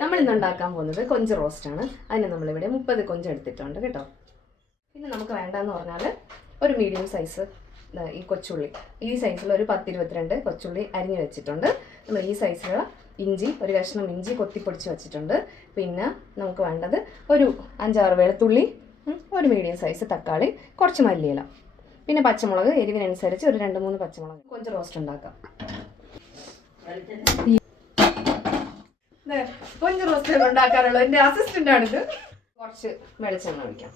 നമ്മളിന്ന് ഉണ്ടാക്കാൻ പോകുന്നത് കൊഞ്ച് റോസ്റ്റാണ്. അതിന് നമ്മളിവിടെ 30 കൊഞ്ച് എടുത്തിട്ടുണ്ട് കേട്ടോ. പിന്നെ നമുക്ക് വേണ്ടതെന്ന് പറഞ്ഞാൽ ഒരു മീഡിയം സൈസ് ഈ കൊച്ചുള്ളി, ഈ സൈസിൽ ഒരു 10-22 കൊച്ചുള്ളി അരിഞ്ഞ് വെച്ചിട്ടുണ്ട്. നമ്മൾ ഈ സൈസിലുള്ള ഇഞ്ചി, ഒരു കഷ്ണം ഇഞ്ചി കൊത്തിപ്പൊടിച്ച് വെച്ചിട്ടുണ്ട്. പിന്നെ നമുക്ക് വേണ്ടത് ഒരു 5-6 വെളുത്തുള്ളി, ഒരു മീഡിയം സൈസ് തക്കാളി, കുറച്ച് മല്ലിയില, പിന്നെ പച്ചമുളക്, എരിവിനനുസരിച്ച് ഒരു 2-3 പച്ചമുളക്. കൊഞ്ച് റോസ്റ്റ് ഉണ്ടാക്കാം. കൊഞ്ച് റോസ്റ്റ് ഉണ്ടാക്കാനുള്ള എൻ്റെ അസിസ്റ്റന്റ് ആണിത്. കുറച്ച് വെളിച്ചെണ്ണ ഒഴിക്കാം,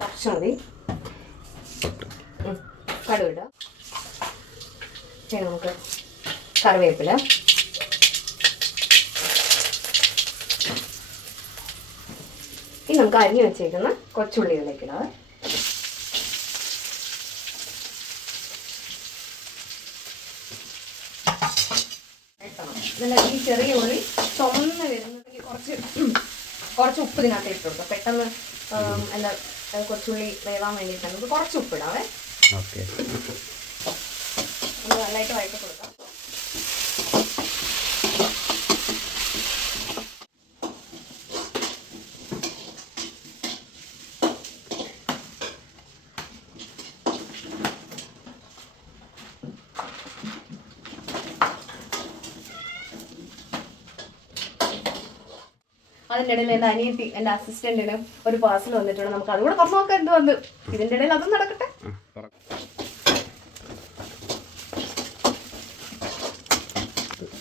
കുറച്ച് മതി. കടുകിടുക, പിന്നെ നമുക്ക് കറിവേപ്പില, ഇനി നമുക്ക് അരിഞ്ഞു വെച്ചേക്കുന്ന കൊച്ചുള്ളികളിലേക്ക് ഇടാം. നല്ല ഈ ചെറിയ ഉള്ളി ചുമന്ന് വരുന്നുണ്ടെങ്കിൽ കുറച്ച് ഉപ്പ് ഇതിനകത്ത് ഇട്ട് കൊടുക്കാം. പെട്ടെന്ന് എന്താ കൊച്ചുള്ളി വേവാൻ വേണ്ടിയിട്ടാണ്. നമുക്ക് കുറച്ച് ഉപ്പിടാവേ. നമ്മൾ നല്ലതായിട്ട് വഴറ്റി കൊടുക്കാം. അതിൻ്റെ ഇടയിൽ എൻ്റെ അനിയത്തി, എൻ്റെ അസിസ്റ്റന്റിന് ഒരു പാർസൽ വന്നിട്ടുണ്ട്. നമുക്ക് അതുകൂടെ തുറന്നു നോക്കാം എന്ത് വന്ന്. ഇതിൻ്റെ ഇടയിൽ അതും നടക്കട്ടെ.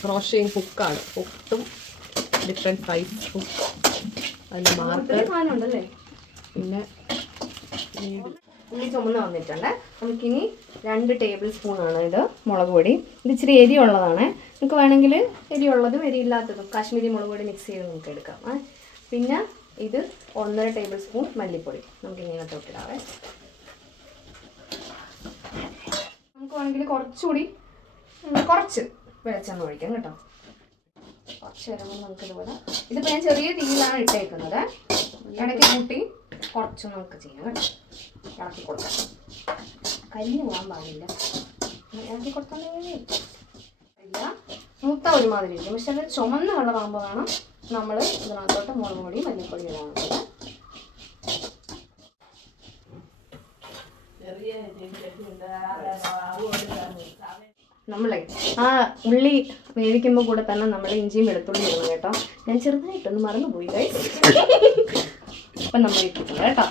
ക്രോഷയും ഹുക്കാണ്. ഹുക്കും ഡിഫറെൻറ്റ് സൈസ് ഹുക്ക്, അതിൻ്റെ മാർക്ക് സാധനമുണ്ടല്ലേ. പിന്നെ ഉള്ളി ചുമന്ന് വന്നിട്ടുണ്ട്. നമുക്കിനി 2 ടേബിൾ സ്പൂണാണ് ഇത് മുളക് പൊടി. ഇത് ഇച്ചിരി എരിയുള്ളതാണ്. നമുക്ക് വേണമെങ്കിൽ എരിയുള്ളതും എരിയില്ലാത്തതും കാശ്മീരി മുളക് പൊടി മിക്സ് ചെയ്ത് നമുക്ക് എടുക്കാം. പിന്നെ ഇത് 1.5 ടേബിൾ സ്പൂൺ മല്ലിപ്പൊടി നമുക്ക് ഇങ്ങനെ തൊട്ടിടാവേ. നമുക്ക് വേണമെങ്കിൽ കുറച്ച് വെളിച്ചെണ്ണ ഒഴിക്കാം കേട്ടോ. കുറച്ച് വരുമ്പോൾ നമുക്കിതുപോലെ, ഇതിപ്പോൾ ഞാൻ ചെറിയ തീയിലാണ് ഇട്ടേക്കുന്നത്. ഇടയ്ക്ക് കൂട്ടി കുറച്ച് നമുക്ക് ചെയ്യാം കേട്ടോ. ഇളക്കി കൊടുക്കാം, കരിഞ്ഞു പോകാൻ പാടില്ല. ഇളക്കി കൊടുക്കാൻ ഇല്ല, മൂത്ത ഒരുമാതിരി ഇരിക്കും. പക്ഷെ അത് ചുമന്ന കളറാകുമ്പോൾ വേണം നമ്മൾ ഇതിനകത്തോട്ട് മുളക് പൊടി മല്ലിപ്പൊടി ഇടാനുള്ളത്. നമ്മളെ ആ ഉള്ളി വേവിക്കുമ്പോൾ കൂടെ തന്നെ നമ്മൾ ഇഞ്ചിയും വെളുത്തുള്ളി ഇടണം കേട്ടോ. ഞാൻ ചെറുതായിട്ടൊന്ന് മറന്നുപോയി ഗൈസ്. അപ്പം നമ്മൾ ഇട്ടിട്ടുണ്ട് കേട്ടോ.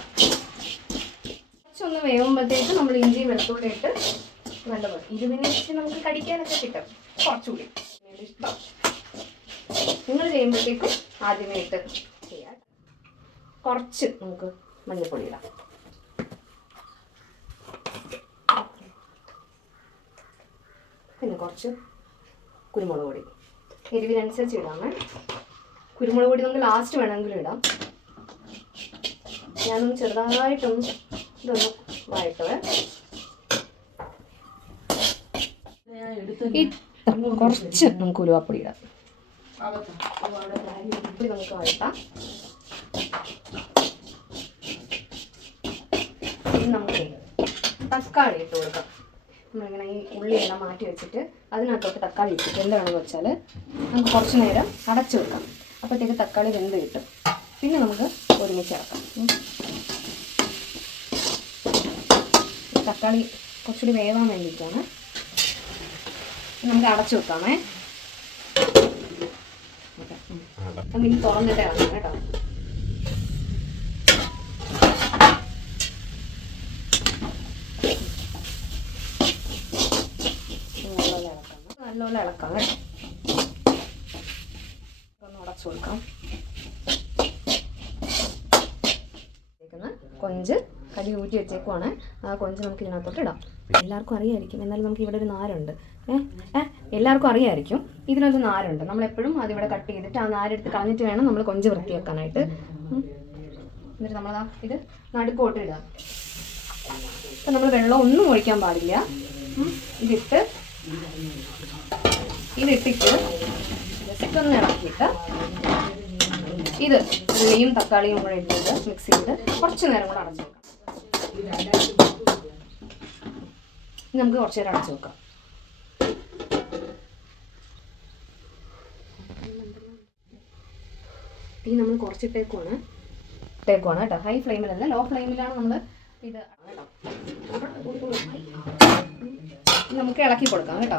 കുറച്ചൊന്ന് വേവുമ്പോഴത്തേക്ക് നമ്മൾ ഇഞ്ചിയും വെളുത്തുള്ളി ഇട്ട് നല്ലപോലെ 20 മിനിറ്റ് നമുക്ക് കടിക്കാനൊക്കെ കിട്ടും. കുറച്ചുകൂടി ഇഷ്ടം നിങ്ങൾ ചെയ്യുമ്പോഴത്തേക്കും ആദ്യമേ ഇട്ട് ചെയ്യാം. കുറച്ച് നമുക്ക് മഞ്ഞൾപ്പൊടി ഇടാം. പിന്നെ കുറച്ച് കുരുമുളക് പൊടി, എരിവിനനുസരിച്ച് ഇടാമേ. കുരുമുളക് പൊടി നമുക്ക് ലാസ്റ്റ് വേണമെങ്കിലും ഇടാം. ഞാനൊന്ന് ചെറുതായിട്ടൊന്ന് ഇതൊന്ന് വഴറ്റുവേ. കുറച്ച് നമുക്ക് ഉലുവാപ്പൊടി ഇടാം. നമുക്ക് വഴറ്റാം. ഇനി നമുക്ക് തക്കാളി ഇട്ട് കൊടുക്കാം. നമ്മളിങ്ങനെ ഈ ഉള്ളിയെല്ലാം മാറ്റി വെച്ചിട്ട് അതിനകത്തോട്ട് തക്കാളി ഇട്ടിട്ട് എന്താണെന്ന് വെച്ചാൽ നമുക്ക് കുറച്ച് നേരം അടച്ചു വെക്കാം. അപ്പോഴത്തേക്ക് തക്കാളി വെന്ത് കിട്ടും. പിന്നെ നമുക്ക് ഒരുമിച്ച് ഇറക്കാം. തക്കാളി കുറച്ചുകൂടി വേവാൻ വേണ്ടിയിട്ടാണ്. നമുക്ക് അടച്ചു വെക്കാമേ. നമുക്ക് ഇനി തുറന്നിട്ടേ ഇറങ്ങാം കേട്ടോ. നല്ലപോലെ ഇളക്കാം കേട്ടോ. ഒന്ന് അടച്ചു കൊടുക്കാം. കൊഞ്ച് കടി ഊറ്റി വെച്ചേക്കുവാണ്. ആ കൊഞ്ച് നമുക്ക് ഇതിനകത്തോട്ട് ഇടാം. എല്ലാവർക്കും അറിയാമായിരിക്കും, എന്നാലും നമുക്ക് ഇവിടെ ഒരു നാരുണ്ട്. എല്ലാവർക്കും അറിയാമായിരിക്കും ഇതിനൊരു നാരുണ്ട്. നമ്മളെപ്പോഴും അതിവിടെ കട്ട് ചെയ്തിട്ട് ആ നാരെടുത്ത് കളഞ്ഞിട്ട് വേണം നമ്മൾ കൊഞ്ച് വൃത്തിയാക്കാനായിട്ട്. എന്നിട്ട് നമ്മളതാ ഇത് നടുക്കോട്ട് ഇടാം. അപ്പം നമ്മൾ വെള്ളം ഒന്നും ഒഴിക്കാൻ പാടില്ല. ഇതിട്ടിട്ട് ജസ്റ്റ് ഒന്ന് ഇളക്കിയിട്ട് ഇത് ഉള്ളിയും തക്കാളിയും കൂടെ ഇട്ടിട്ട് മിക്സ് ചെയ്ത് കുറച്ച് നേരം കൂടെ അടച്ചു വെക്കാം. ഇനി നമുക്ക് കുറച്ച് നേരം അടച്ചു വെക്കാം. തീ നമ്മൾ കുറച്ചിട്ടേക്കുവാണ് കേട്ടോ. ഹൈ ഫ്ലെയിമിലല്ല, ലോ ഫ്ലെയിമിലാണ് നമ്മൾ ഇത് കേട്ടോ. നമുക്ക് ഇളക്കി കൊടുക്കാം കേട്ടോ.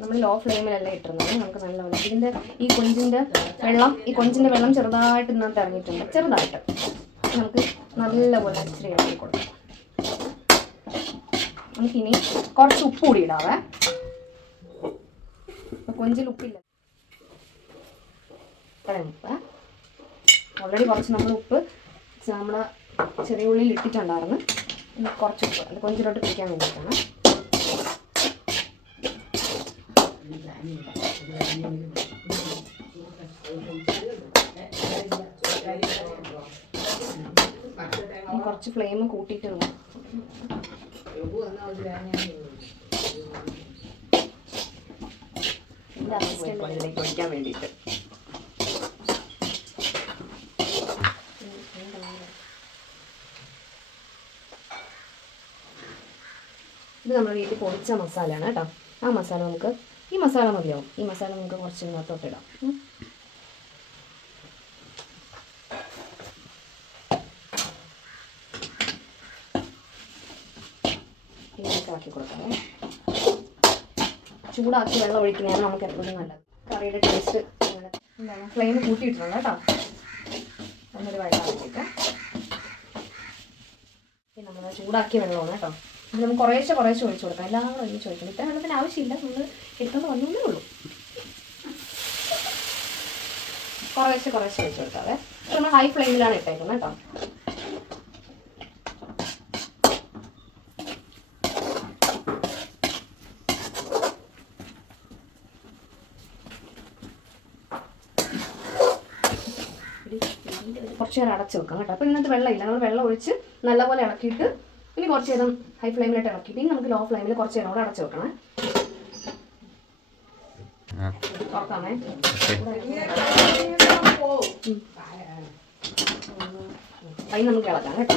നമ്മൾ ലോ ഫ്ലെയിമിലല്ല ഇട്ടിരുന്നത്. നമുക്ക് നല്ലപോലെ ഇതിൻ്റെ ഈ കൊഞ്ചിൻ്റെ വെള്ളം ചെറുതായിട്ട് ഇതിനകത്ത് ഇറങ്ങിയിട്ടുണ്ട്. ചെറുതായിട്ട് നമുക്ക് നല്ലപോലെ ഇച്ചിരി ഇളക്കി കൊടുക്കാം. നമുക്കിനി കുറച്ച് ഉപ്പ് കൂടി ഇടാവേ. കൊഞ്ചിൽ ഉപ്പില്ല, ഇത്രയും ഉപ്പ്. ഓൾറെഡി കുറച്ച് നമ്മൾ ഉപ്പ് നമ്മൾ ചെറിയ ഉള്ളിയിൽ ഇട്ടിട്ടുണ്ടായിരുന്നു. കുറച്ച് ഉപ്പ് അത് കൊഞ്ചിലോട്ട് പിടിക്കാൻ വേണ്ടിയിട്ടാണ്. കുറച്ച് ഫ്ലെയിം കൂട്ടിയിട്ട് ഒഴിക്കാൻ വേണ്ടിയിട്ട് ഇത് നമ്മുടെ വീട്ടിൽ പൊടിച്ച മസാലയാണ് കേട്ടോ. ആ മസാല നമുക്ക് ഈ മസാല മതിയാവും. ഈ മസാല നമുക്ക് കുറച്ച് ഇതിനകത്തോട്ട് ഇടാം. ഇങ്ങനെയൊക്കെ ആക്കി കൊടുക്കാം. ചൂടാക്കി വെള്ളം ഒഴിക്കുന്നതാണ് നമുക്ക് എപ്പോഴും നല്ലത്. കറിയുടെ ടേസ്റ്റ് അങ്ങനെ എന്താണ് ഫ്ലെയിം കൂട്ടിയിട്ടുണ്ട് കേട്ടോ. ഒന്നൊരു വഴക്കാൻ വേണ്ടിയിട്ട് നമ്മൾ ചൂടാക്കിയ വെള്ളമാണ് കേട്ടോ. ഇത് നമുക്ക് കുറേശ്ശെ ഒഴിച്ചു കൊടുക്കാം. എല്ലാം കൂടെ ഒഴിച്ച് ഒഴിക്കണം. ഇത്ര വെള്ളത്തിന് ആവശ്യമില്ല, നമ്മൾ എടുത്തുകൊണ്ട് വന്നേ ഉള്ളൂ. കുറേശ്ശെ ഒഴിച്ചു കൊടുക്കാതെ. നമ്മൾ ഹൈ ഫ്ലെയിമിലാണ് ഇട്ടേക്കുന്നത് കേട്ടോ. കുറച്ച് നേരം അടച്ചു വെക്കാം കേട്ടോ. അപ്പോൾ ഇന്നത്തെ വെള്ളമില്ല, നമ്മൾ വെള്ളം ഒഴിച്ച് നല്ലപോലെ ഇളക്കിയിട്ട് ഇനി കുറച്ച് നേരം ഹൈ ഫ്ലെയിമിലിട്ട് ഇളക്കിയിട്ട് ഇനി നമുക്ക് ലോ ഫ്ലെയിമിൽ കുറച്ച് നേരം കൂടെ അടച്ചു വെക്കണേ. തുറക്കാമേ. അതിന് നമുക്ക് ഇളക്കാം കേട്ടോ.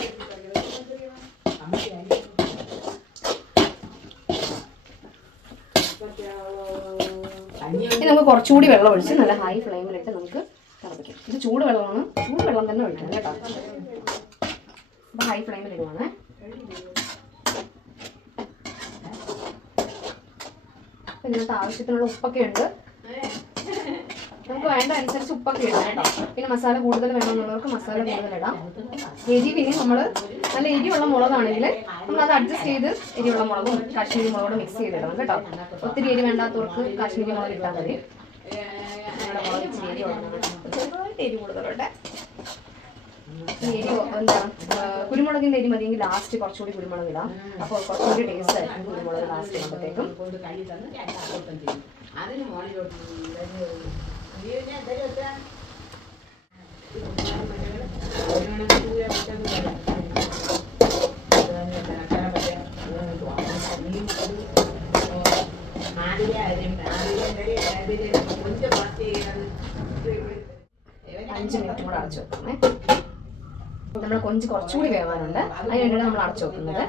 ഇനി നമുക്ക് കുറച്ചുകൂടി വെള്ളം ഒഴിച്ച് നല്ല ഹൈ ഫ്ലെയിമിലിട്ട് നമുക്ക് തിളപ്പിക്കാം. ഇത് ചൂട് വെള്ളമാണ്, ചൂട് വെള്ളം തന്നെ ഒഴിക്കണം കേട്ടോ. അപ്പോൾ ഹൈ ഫ്ലെയിമിൽ ഇടുവാണേ. ഇതിനകത്ത് ആവശ്യത്തിനുള്ള ഉപ്പൊക്കെ ഉണ്ട്. നമുക്ക് വേണ്ട അനുസരിച്ച് ഉപ്പൊക്കെ ഇടാം കേട്ടോ. പിന്നെ മസാല കൂടുതൽ വേണമെന്നുള്ളവർക്ക് മസാല കൂടുതൽ ഇടാം. എരിവിന് നമ്മൾ നല്ല എരിയുള്ള മുളകാണെങ്കിൽ നമ്മളത് അഡ്ജസ്റ്റ് ചെയ്ത് എരിയുള്ള മുളകും കാശ്മീരി മുളകും മിക്സ് ചെയ്തിടണം കേട്ടോ. ഒത്തിരി എരി വേണ്ടാത്തവർക്ക് കാശ്മീരി മുളക് ഇട്ടാൽ മതി. നമ്മുടെ മുളക് ഇച്ചിരി എരി കൂടുതലുണ്ട്. എരി എന്താണ് കുരുമുളകിൻ്റെ എരി മതിയെങ്കിൽ ലാസ്റ്റ് കുറച്ചുകൂടി കുരുമുളക് ഇടാം. അപ്പോൾ കുറച്ചുകൂടി ടേസ്റ്റ് ആയിരിക്കും കുരുമുളക് ലാസ്റ്റ് ആകുമ്പോഴത്തേക്കും. അഞ്ച് മിനിറ്റ് കൂടെ അടച്ചു വെക്കണേ. നമ്മൾ കൊഞ്ച് കുറച്ചുകൂടി വേവാനുണ്ട്. അതിന് വേണ്ടിയാണ് നമ്മൾ അടച്ചു വെക്കുന്നത്.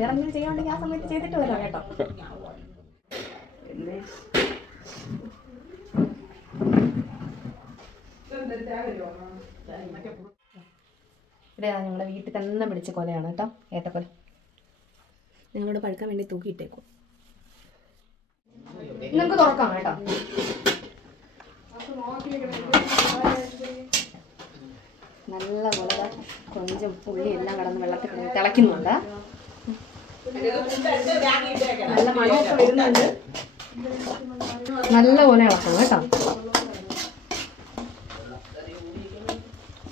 വേറെ എന്തെങ്കിലും ചെയ്യാനുണ്ടെങ്കിൽ ആ സമയത്ത് ചെയ്തിട്ട് വരാം കേട്ടോ. ഇവിടെ ഞങ്ങളുടെ വീട്ടിൽ തന്നെ പിടിച്ച കൊലയാണ് കേട്ടോ, ഏത്തക്കൊല. ഞങ്ങളോട് പഴുക്കാൻ വേണ്ടി തൂക്കിയിട്ടേക്കും. നമുക്ക് തുറക്കാം കേട്ടോ. നല്ല പോലെ കൊഞ്ചും ഉള്ളി എല്ലാം കടന്ന് വെള്ളത്തിൽ കിടന്ന് തിളയ്ക്കുന്നുണ്ട്. നല്ല മണമൊക്കെ വരുന്നുണ്ട്. നല്ല പോലെ ഇളക്കണം കേട്ടോ.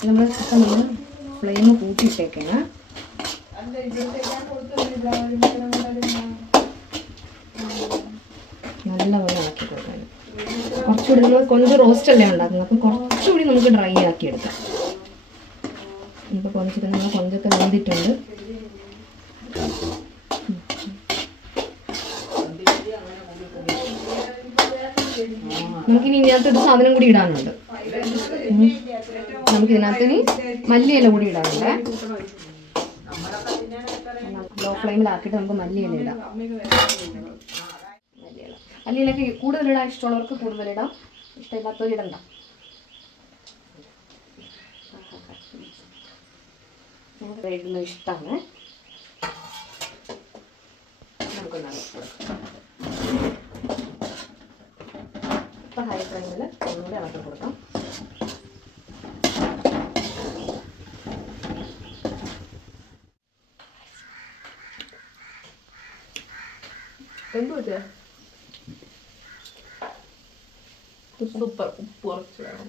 നമ്മൾ ഫ്ലെയിം കൂട്ടിയിട്ടേക്കാണ്. നല്ല പോലെ ഇളക്കി കൊടുക്കാൻ. കുറച്ചുകൂടി നമ്മൾ കൊഞ്ച് റോസ്റ്റ് അല്ലേ ഉണ്ടാക്കുന്നത്, അപ്പം കുറച്ചുകൂടി നമുക്ക് ഡ്രൈ ആക്കി എടുക്കാം. ഇപ്പോൾ കൊഞ്ചൊക്കെ വെന്തിട്ടുണ്ട്. നമുക്കിനി ഇതിനകത്തൊരു സാധനം കൂടി ഇടാനുണ്ട്. നമുക്കിതിനകത്ത് ഇനി മല്ലിയില കൂടി ഇടാനുണ്ട്. ലോ ഫ്ലെയിമിലാക്കിയിട്ട് നമുക്ക് മല്ലിയില ഇടാം. മല്ലിയിലൊക്കെ കൂടുതലിടാൻ ഇഷ്ടമുള്ളവർക്ക് കൂടുതലിടാം, ഇഷ്ടമില്ലാത്തവർ ഇടണ്ട. നമുക്ക് ഇടുന്നത് ഇഷ്ടമാണ്. നമുക്കൊന്ന് ഇപ്പം ഹൈ ഫ്ലെയിമിൽ ഒന്നുകൂടെ ഇളക്കി കൊടുക്കാം. എന്തുപറ്റിയ സൂപ്പർ ഉപ്പ് കുറച്ച് വേണം.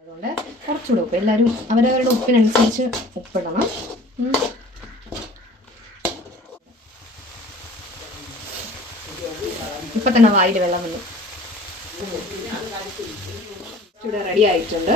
അതുകൊണ്ട് കുറച്ചുകൂടെ ഉപ്പ്, എല്ലാവരും അവരവരുടെ ഉപ്പിനനുസരിച്ച് ഉപ്പിടണം. ഇപ്പം തന്നെ വായിൽ വെള്ളം വന്നു. ഇവിടെ റെഡി ആയിട്ടുണ്ട്.